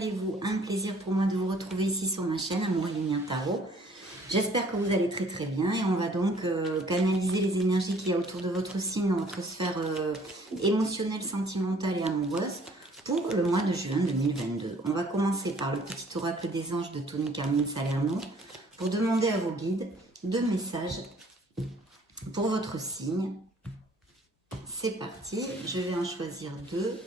allez-vous? Un plaisir pour moi de vous retrouver ici sur ma chaîne Amour et Lumière Tarot. J'espère que vous allez très très bien et on va donc canaliser les énergies qu'il y a autour de votre signe, dans votre sphère émotionnelle, sentimentale et amoureuse pour le mois de juin 2022. On va commencer par le petit oracle des anges de Tony Carmine Salerno pour demander à vos guides 2 messages pour votre signe. C'est parti, je vais en choisir 2.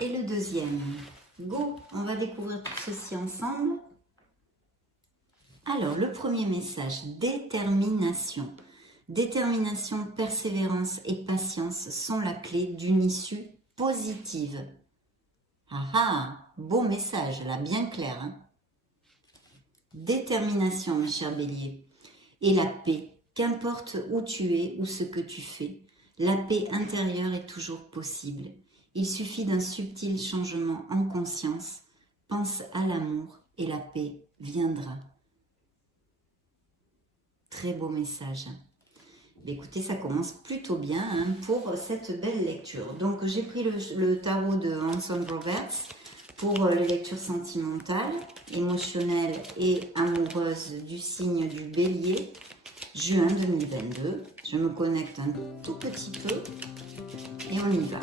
Et le deuxième. Go, on va découvrir tout ceci ensemble. Alors, le premier message, détermination. Détermination, persévérance et patience sont la clé d'une issue positive. Ah ah, beau message, là, bien clair. Hein? Détermination, mes chers béliers. Et la paix, qu'importe où tu es ou ce que tu fais, la paix intérieure est toujours possible. Il suffit d'un subtil changement en conscience. Pense à l'amour et la paix viendra. Très beau message. Écoutez, ça commence plutôt bien hein, pour cette belle lecture. Donc, j'ai pris le tarot de Hanson Roberts pour les lectures sentimentales, émotionnelles et amoureuses du signe du bélier, juin 2022. Je me connecte un tout petit peu et on y va.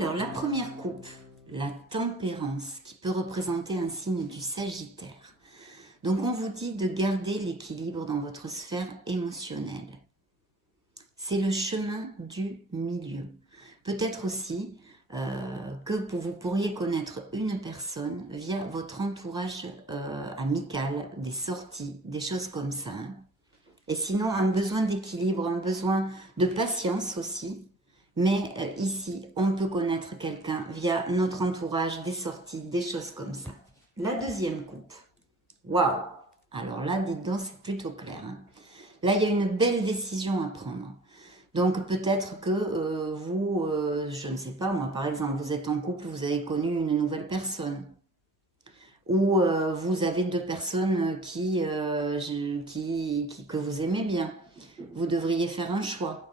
Alors, la première coupe, la tempérance, qui peut représenter un signe du Sagittaire. Donc, on vous dit de garder l'équilibre dans votre sphère émotionnelle. C'est le chemin du milieu. Peut-être aussi que vous pourriez connaître une personne via votre entourage amical, des sorties, des choses comme ça. Hein. Et sinon, un besoin d'équilibre, un besoin de patience aussi. Mais ici, on peut connaître quelqu'un via notre entourage, des sorties, des choses comme ça. La deuxième coupe. Waouh! Alors là, dites donc, c'est plutôt clair. Hein. Là, il y a une belle décision à prendre. Donc, peut-être que vous, je ne sais pas, moi, par exemple, vous êtes en couple, vous avez connu une nouvelle personne. Ou vous avez 2 personnes que vous aimez bien. Vous devriez faire un choix.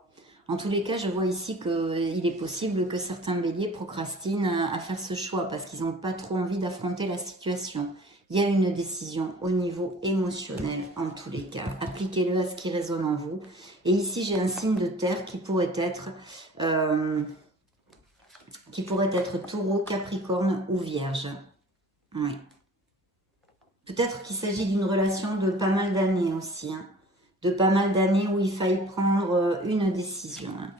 En tous les cas, je vois ici qu'il est possible que certains béliers procrastinent à faire ce choix parce qu'ils n'ont pas trop envie d'affronter la situation. Il y a une décision au niveau émotionnel en tous les cas. Appliquez-le à ce qui résonne en vous. Et ici, j'ai un signe de terre qui pourrait être taureau, capricorne ou vierge. Oui. Peut-être qu'il s'agit d'une relation de pas mal d'années aussi. Hein. De pas mal d'années où il faille prendre une décision. Hein.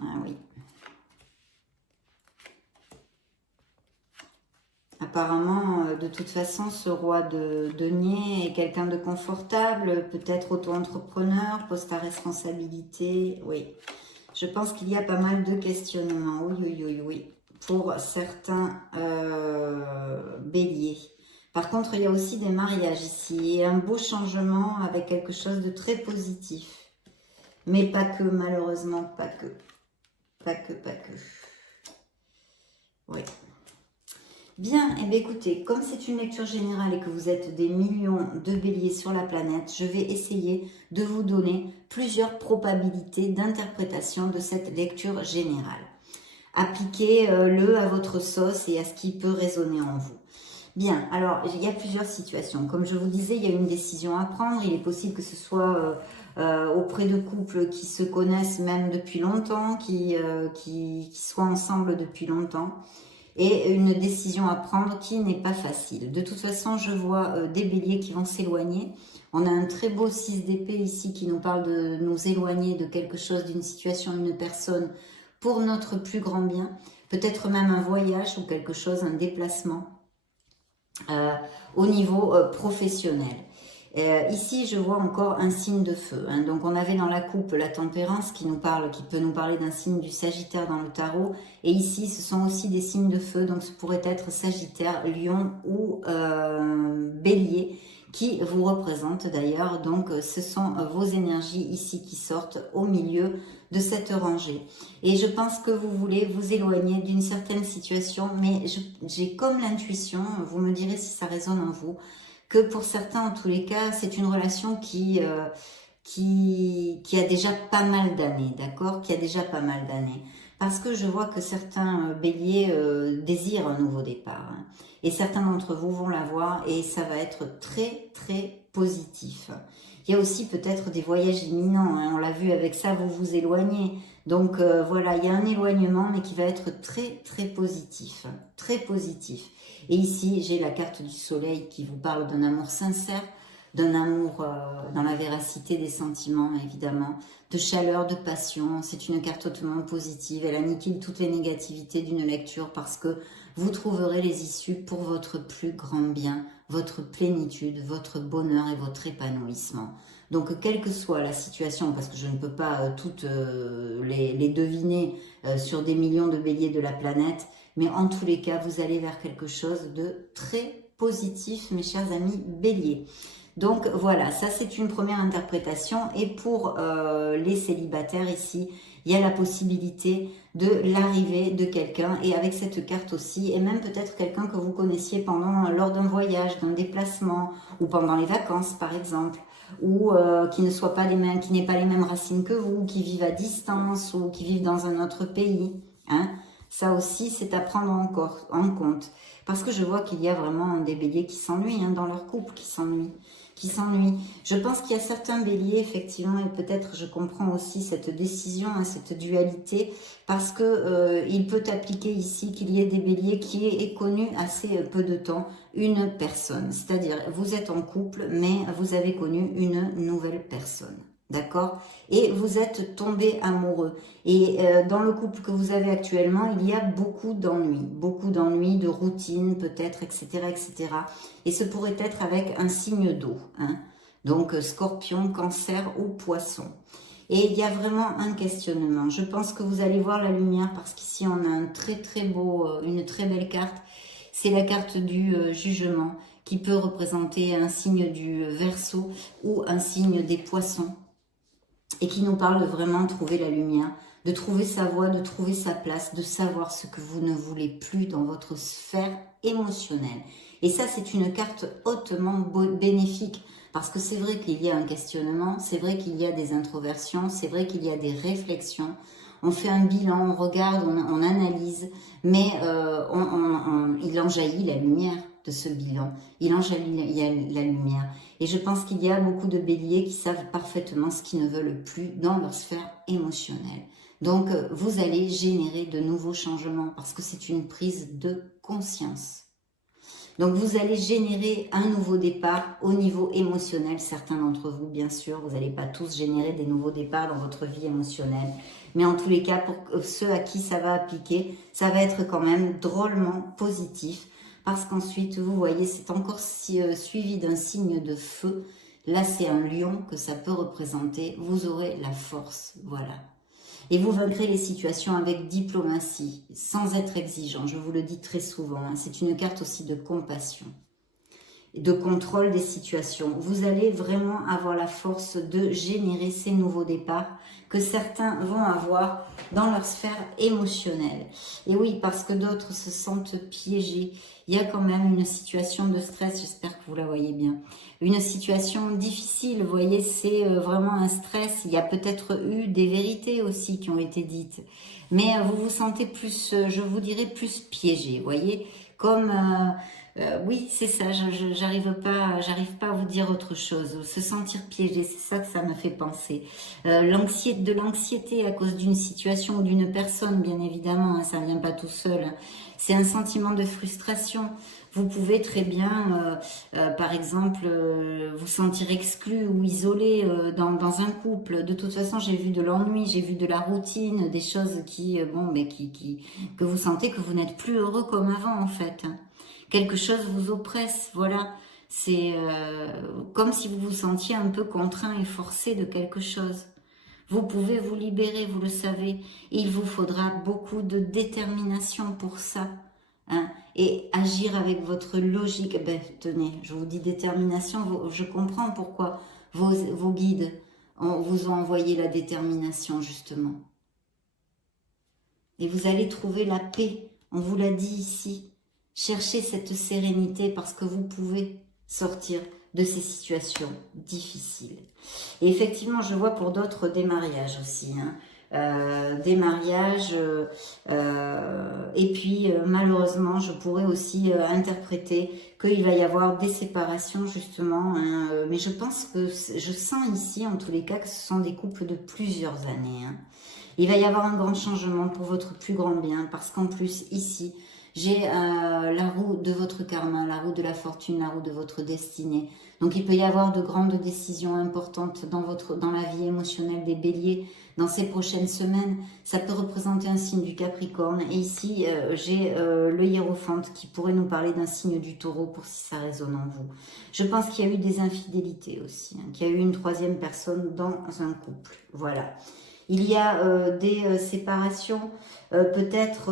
Ah oui. Apparemment, de toute façon, ce roi de denier est quelqu'un de confortable, peut-être auto-entrepreneur, poste à responsabilité. Oui, je pense qu'il y a pas mal de questionnements. Oui, oui, oui, oui. Pour certains béliers. Par contre, il y a aussi des mariages ici et un beau changement avec quelque chose de très positif. Mais pas que, malheureusement, pas que. Pas que. Oui. Bien, et bien écoutez, comme c'est une lecture générale et que vous êtes des millions de béliers sur la planète, je vais essayer de vous donner plusieurs probabilités d'interprétation de cette lecture générale. Appliquez-le à votre sauce et à ce qui peut résonner en vous. Bien, alors il y a plusieurs situations. Comme je vous disais, il y a une décision à prendre. Il est possible que ce soit auprès de couples qui se connaissent même depuis longtemps, qui soient ensemble depuis longtemps. Et une décision à prendre qui n'est pas facile. De toute façon, je vois des béliers qui vont s'éloigner. On a un très beau 6 d'épée ici qui nous parle de nous éloigner de quelque chose, d'une situation, d'une personne, pour notre plus grand bien. Peut-être même un voyage ou quelque chose, un déplacement au niveau professionnel. Ici, je vois encore un signe de feu. Hein. Donc, on avait dans la coupe la tempérance qui peut nous parler d'un signe du Sagittaire dans le tarot. Et ici, ce sont aussi des signes de feu. Donc, ce pourrait être Sagittaire, Lion ou Bélier qui vous représente d'ailleurs. Donc ce sont vos énergies ici qui sortent au milieu de cette rangée. Et je pense que vous voulez vous éloigner d'une certaine situation, mais j'ai comme l'intuition, vous me direz si ça résonne en vous, que pour certains, en tous les cas, c'est une relation qui a déjà pas mal d'années, d'accord? Qui a déjà pas mal d'années. Parce que je vois que certains béliers désirent un nouveau départ. Hein, et certains d'entre vous vont l'avoir et ça va être très, très positif. Il y a aussi peut-être des voyages imminents. Hein, on l'a vu avec ça, vous vous éloignez. Donc voilà, il y a un éloignement, mais qui va être très, très positif. Très positif. Et ici, j'ai la carte du soleil qui vous parle d'un amour sincère, d'un amour dans la véracité des sentiments, évidemment, de chaleur, de passion. C'est une carte hautement positive. Elle aniquile toutes les négativités d'une lecture parce que vous trouverez les issues pour votre plus grand bien, votre plénitude, votre bonheur et votre épanouissement. Donc, quelle que soit la situation, parce que je ne peux pas toutes les deviner sur des millions de béliers de la planète, mais en tous les cas, vous allez vers quelque chose de très positif, mes chers amis béliers. Donc voilà, ça c'est une première interprétation. Et pour les célibataires ici, il y a la possibilité de l'arrivée de quelqu'un. Et avec cette carte aussi, et même peut-être quelqu'un que vous connaissiez lors d'un voyage, d'un déplacement, ou pendant les vacances par exemple, ou qui ne soit pas les mêmes, qui n'ait pas les mêmes racines que vous, qui vivent à distance, ou qui vivent dans un autre pays. Hein. Ça aussi, c'est à prendre en compte. Parce que je vois qu'il y a vraiment des béliers qui s'ennuient, hein, dans leur couple, qui s'ennuient. Je pense qu'il y a certains béliers, effectivement, et peut-être je comprends aussi cette décision, hein, cette dualité, parce que il peut appliquer ici qu'il y ait des béliers qui aient connu assez peu de temps une personne. C'est-à-dire, vous êtes en couple, mais vous avez connu une nouvelle personne. D'accord? Et vous êtes tombé amoureux. Et dans le couple que vous avez actuellement, il y a beaucoup d'ennuis, de routine peut-être, etc., etc. Et ce pourrait être avec un signe d'eau. Hein? Donc scorpion, cancer ou poisson. Et il y a vraiment un questionnement. Je pense que vous allez voir la lumière parce qu'ici on a un une très belle carte. C'est la carte du jugement qui peut représenter un signe du Verseau ou un signe des poissons. Et qui nous parle de vraiment trouver la lumière, de trouver sa voie, de trouver sa place, de savoir ce que vous ne voulez plus dans votre sphère émotionnelle. Et ça, c'est une carte hautement bénéfique, parce que c'est vrai qu'il y a un questionnement, c'est vrai qu'il y a des introversions, c'est vrai qu'il y a des réflexions. On fait un bilan, on regarde, on analyse, mais il en jaillit la lumière de ce bilan. Il en jaillit la lumière. Et je pense qu'il y a beaucoup de béliers qui savent parfaitement ce qu'ils ne veulent plus dans leur sphère émotionnelle. Donc, vous allez générer de nouveaux changements parce que c'est une prise de conscience. Donc, vous allez générer un nouveau départ au niveau émotionnel. Certains d'entre vous, bien sûr, vous n'allez pas tous générer des nouveaux départs dans votre vie émotionnelle. Mais en tous les cas, pour ceux à qui ça va appliquer, ça va être quand même drôlement positif. Parce qu'ensuite, vous voyez, c'est encore suivi d'un signe de feu. Là, c'est un lion que ça peut représenter. Vous aurez la force, voilà. Et vous vaincrez les situations avec diplomatie, sans être exigeant. Je vous le dis très souvent, hein. C'est une carte aussi de compassion, de contrôle des situations. Vous allez vraiment avoir la force de générer ces nouveaux départs que certains vont avoir dans leur sphère émotionnelle. Et oui, parce que d'autres se sentent piégés. Il y a quand même une situation de stress, j'espère que vous la voyez bien. Une situation difficile, vous voyez, c'est vraiment un stress. Il y a peut-être eu des vérités aussi qui ont été dites. Mais vous vous sentez plus, je vous dirais, plus piégé, vous voyez, comme... oui, c'est ça, j'arrive pas à vous dire autre chose. Se sentir piégé, c'est ça que ça me fait penser. De l'anxiété à cause d'une situation ou d'une personne, bien évidemment, hein, ça ne vient pas tout seul. Hein. C'est un sentiment de frustration. Vous pouvez très bien, par exemple, vous sentir exclu ou isolé dans un couple. De toute façon, j'ai vu de l'ennui, j'ai vu de la routine, des choses que vous sentez que vous n'êtes plus heureux comme avant, en fait. Hein. Quelque chose vous oppresse, voilà. C'est comme si vous vous sentiez un peu contraint et forcé de quelque chose. Vous pouvez vous libérer, vous le savez. Et il vous faudra beaucoup de détermination pour ça. hein, et agir avec votre logique. Ben, tenez, je vous dis détermination, je comprends pourquoi vos guides vous ont envoyé la détermination, justement. Et vous allez trouver la paix, on vous l'a dit ici. Cherchez cette sérénité parce que vous pouvez sortir de ces situations difficiles. Et effectivement, je vois pour d'autres des mariages aussi, hein. Des mariages, et puis malheureusement, je pourrais aussi interpréter qu'il va y avoir des séparations justement, hein, mais je pense que, je sens ici en tous les cas que ce sont des couples de plusieurs années, hein. Il va y avoir un grand changement pour votre plus grand bien, parce qu'en plus ici, j'ai la roue de votre karma, la roue de la fortune, la roue de votre destinée. Donc il peut y avoir de grandes décisions importantes dans la vie émotionnelle des béliers dans ces prochaines semaines. Ça peut représenter un signe du Capricorne. Et ici, j'ai le hiérophante qui pourrait nous parler d'un signe du Taureau pour si ça résonne en vous. Je pense qu'il y a eu des infidélités aussi, hein, qu'il y a eu une troisième personne dans un couple. Voilà. Il y a des séparations, peut-être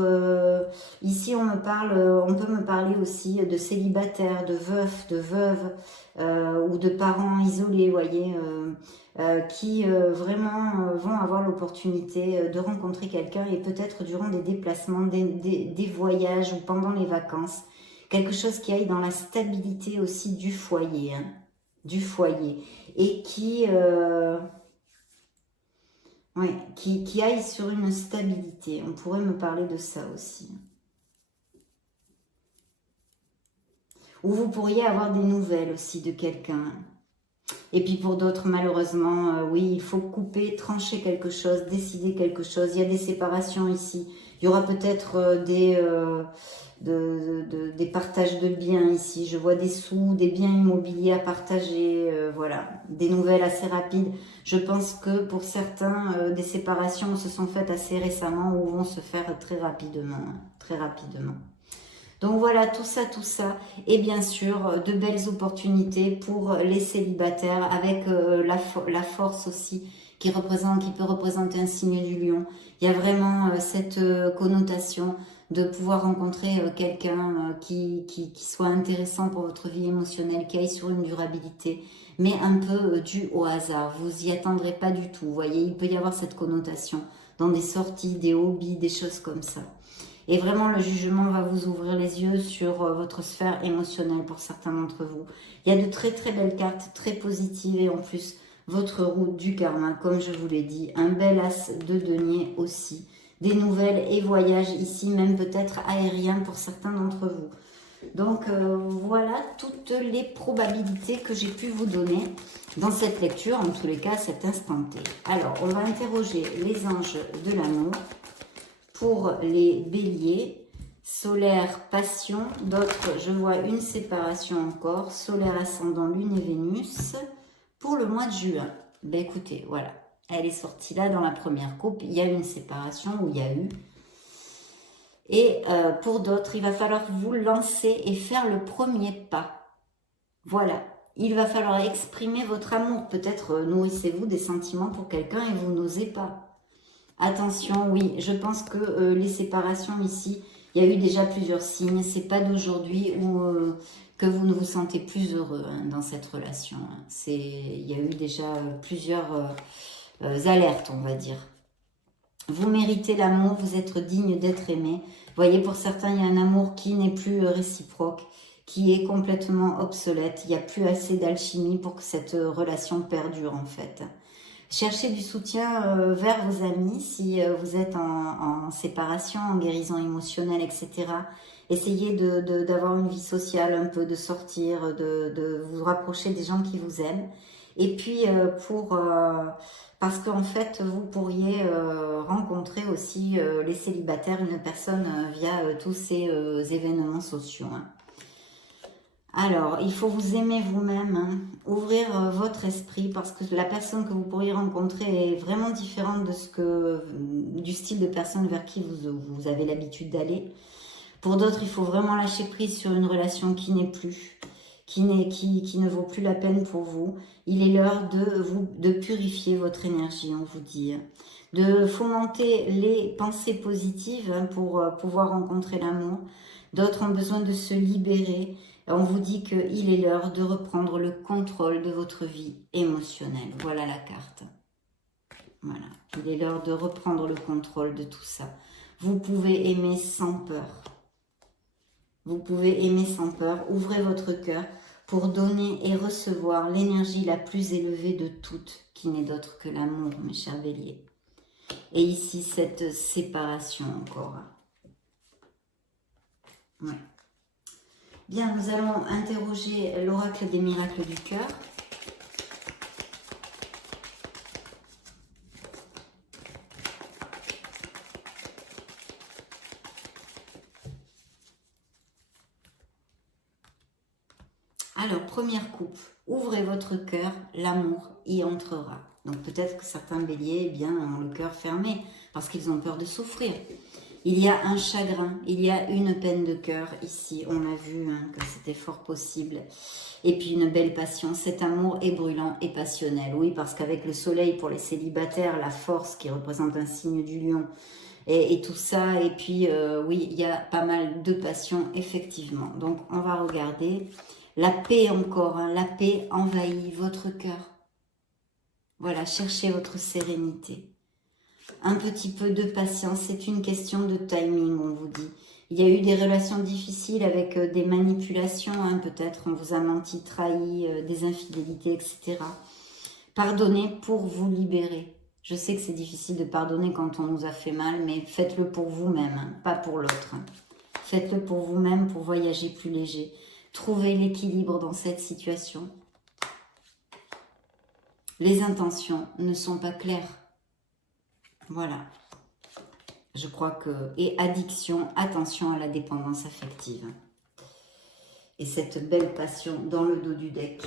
ici on peut me parler aussi de célibataires, de veufs, de veuves ou de parents isolés, voyez, qui vraiment vont avoir l'opportunité de rencontrer quelqu'un et peut-être durant des déplacements, des voyages ou pendant les vacances, quelque chose qui aille dans la stabilité aussi du foyer, hein, du foyer, et qui aille sur une stabilité. On pourrait me parler de ça aussi. Ou vous pourriez avoir des nouvelles aussi de quelqu'un. Et puis pour d'autres, malheureusement, oui, il faut couper, trancher quelque chose, décider quelque chose. Il y a des séparations ici. Il y aura peut-être des partages de biens ici. Je vois des sous, des biens immobiliers à partager, voilà, des nouvelles assez rapides. Je pense que pour certains, des séparations se sont faites assez récemment ou vont se faire très rapidement, hein, très rapidement. Donc voilà, tout ça, et bien sûr, de belles opportunités pour les célibataires avec la force aussi qui peut représenter un signe du lion. Il y a vraiment cette connotation de pouvoir rencontrer quelqu'un qui soit intéressant pour votre vie émotionnelle, qui aille sur une durabilité, mais un peu dû au hasard. Vous y attendrez pas du tout, vous voyez, il peut y avoir cette connotation dans des sorties, des hobbies, des choses comme ça. Et vraiment, le jugement va vous ouvrir les yeux sur votre sphère émotionnelle pour certains d'entre vous. Il y a de très très belles cartes, très positives. Et en plus, votre roue du karma, comme je vous l'ai dit. Un bel as de denier aussi. Des nouvelles et voyages ici, même peut-être aériens pour certains d'entre vous. Donc voilà toutes les probabilités que j'ai pu vous donner dans cette lecture, en tous les cas à cet instant T. Alors, on va interroger les anges de l'amour. Pour les béliers, solaire, passion, d'autres, je vois une séparation encore, solaire, ascendant, lune et Vénus, pour le mois de juin. Ben écoutez, voilà, elle est sortie là dans la première coupe, il y a eu une séparation, où il y a eu. Et pour d'autres, il va falloir vous lancer et faire le premier pas. Voilà, il va falloir exprimer votre amour, peut-être nourrissez-vous des sentiments pour quelqu'un et vous n'osez pas. Attention, oui, je pense que les séparations ici, il y a eu déjà plusieurs signes. C'est pas d'aujourd'hui que vous ne vous sentez plus heureux hein, dans cette relation. Hein. Il y a eu déjà plusieurs alertes, on va dire. Vous méritez l'amour, vous êtes digne d'être aimé. Vous voyez, pour certains, il y a un amour qui n'est plus réciproque, qui est complètement obsolète. Il n'y a plus assez d'alchimie pour que cette relation perdure, en fait. Cherchez du soutien vers vos amis si vous êtes en séparation, en guérison émotionnelle, etc. Essayez d'avoir une vie sociale un peu, de sortir, de vous rapprocher des gens qui vous aiment. Et puis, parce qu'en fait, vous pourriez rencontrer aussi les célibataires, une personne via tous ces événements sociaux. Hein. Alors, il faut vous aimer vous-même, hein. Ouvrir votre esprit parce que la personne que vous pourriez rencontrer est vraiment différente du style de personne vers qui vous avez l'habitude d'aller. Pour d'autres, il faut vraiment lâcher prise sur une relation qui n'est plus, qui ne vaut plus la peine pour vous. Il est l'heure de purifier votre énergie, on vous dit. De fomenter les pensées positives hein, pour pouvoir rencontrer l'amour. D'autres ont besoin de se libérer. On vous dit qu'il est l'heure de reprendre le contrôle de votre vie émotionnelle. Voilà la carte. Voilà, il est l'heure de reprendre le contrôle de tout ça. Vous pouvez aimer sans peur. Vous pouvez aimer sans peur. Ouvrez votre cœur pour donner et recevoir l'énergie la plus élevée de toutes, qui n'est d'autre que l'amour, mes chers béliers. Et ici, cette séparation encore. Ouais. Bien, nous allons interroger l'oracle des miracles du cœur. Alors, première coupe, ouvrez votre cœur, l'amour y entrera. Donc peut-être que certains béliers, eh bien, ont le cœur fermé parce qu'ils ont peur de souffrir. Il y a un chagrin, il y a une peine de cœur ici. On a vu que c'était fort possible. Et puis une belle passion. Cet amour est brûlant et passionnel. Oui, parce qu'avec le soleil pour les célibataires, la force qui représente un signe du lion et tout ça. Et puis, oui, il y a pas mal de passion, effectivement. Donc, on va regarder. La paix encore, hein, la paix envahit votre cœur. Voilà, cherchez votre sérénité. Un petit peu de patience, c'est une question de timing, on vous dit. Il y a eu des relations difficiles avec des manipulations, hein, peut-être on vous a menti, trahi, des infidélités, etc. Pardonnez pour vous libérer. Je sais que c'est difficile de pardonner quand on nous a fait mal, mais faites-le pour vous-même, hein, pas pour l'autre. Hein. Faites-le pour vous-même, pour voyager plus léger. Trouvez l'équilibre dans cette situation. Les intentions ne sont pas claires. Voilà. Je crois que... Et addiction, attention à la dépendance affective. Et cette belle passion dans le dos du deck.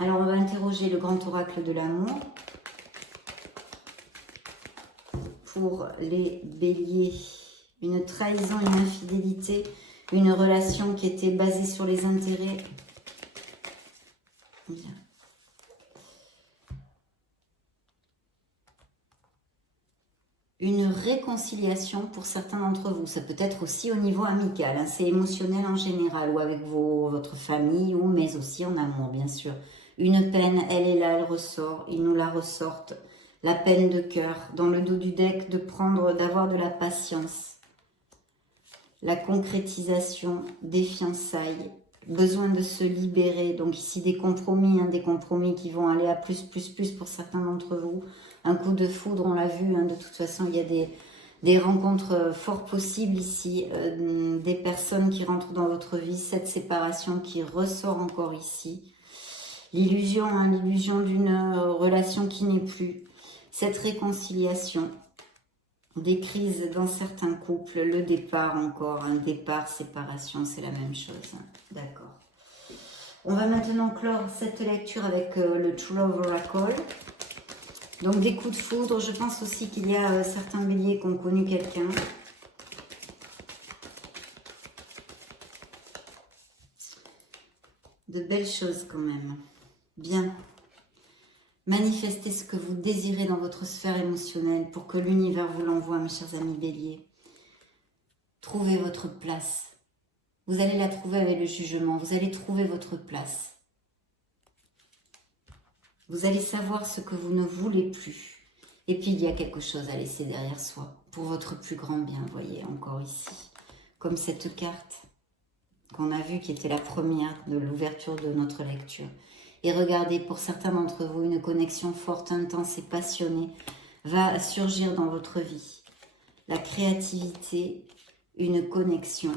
Alors, on va interroger le grand oracle de l'amour. Pour les béliers, une trahison, une infidélité... Une relation qui était basée sur les intérêts. Bien. Une réconciliation pour certains d'entre vous. Ça peut être aussi au niveau amical. Hein. C'est émotionnel en général ou avec votre famille ou mais aussi en amour, bien sûr. Une peine, elle est là, elle ressort. Ils nous la ressortent. La peine de cœur. Dans le dos du deck, d'avoir de la patience. La concrétisation des fiançailles, besoin de se libérer, donc ici des compromis qui vont aller à plus pour certains d'entre vous, un coup de foudre, on l'a vu, hein, de toute façon il y a des rencontres fort possibles ici, des personnes qui rentrent dans votre vie, cette séparation qui ressort encore ici, l'illusion, hein, l'illusion d'une relation qui n'est plus, cette réconciliation, des crises dans certains couples, le départ encore, un départ, séparation, c'est la même chose. D'accord. On va maintenant clore cette lecture avec le True Love Oracle. Donc des coups de foudre, je pense aussi qu'il y a certains béliers qui ont connu quelqu'un. De belles choses quand même. Bien. Manifestez ce que vous désirez dans votre sphère émotionnelle pour que l'univers vous l'envoie, mes chers amis béliers. Trouvez votre place. Vous allez la trouver avec le jugement. Vous allez trouver votre place. Vous allez savoir ce que vous ne voulez plus. Et puis, il y a quelque chose à laisser derrière soi pour votre plus grand bien, voyez, encore ici. Comme cette carte qu'on a vue qui était la première de l'ouverture de notre lecture. Et regardez, pour certains d'entre vous, une connexion forte, intense et passionnée va surgir dans votre vie. La créativité, une connexion.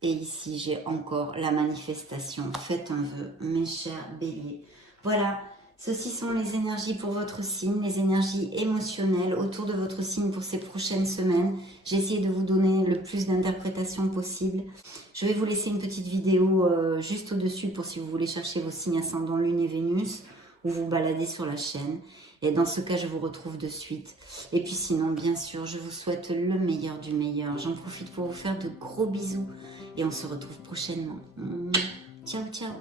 Et ici, j'ai encore la manifestation. Faites un vœu, mes chers béliers. Voilà, ceci sont les énergies pour votre signe, les énergies émotionnelles autour de votre signe pour ces prochaines semaines. J'ai essayé de vous donner le plus d'interprétations possible. Je vais vous laisser une petite vidéo juste au-dessus pour si vous voulez chercher vos signes ascendant Lune et Vénus ou vous balader sur la chaîne. Et dans ce cas, je vous retrouve de suite. Et puis sinon, bien sûr, je vous souhaite le meilleur du meilleur. J'en profite pour vous faire de gros bisous et on se retrouve prochainement. Ciao, ciao.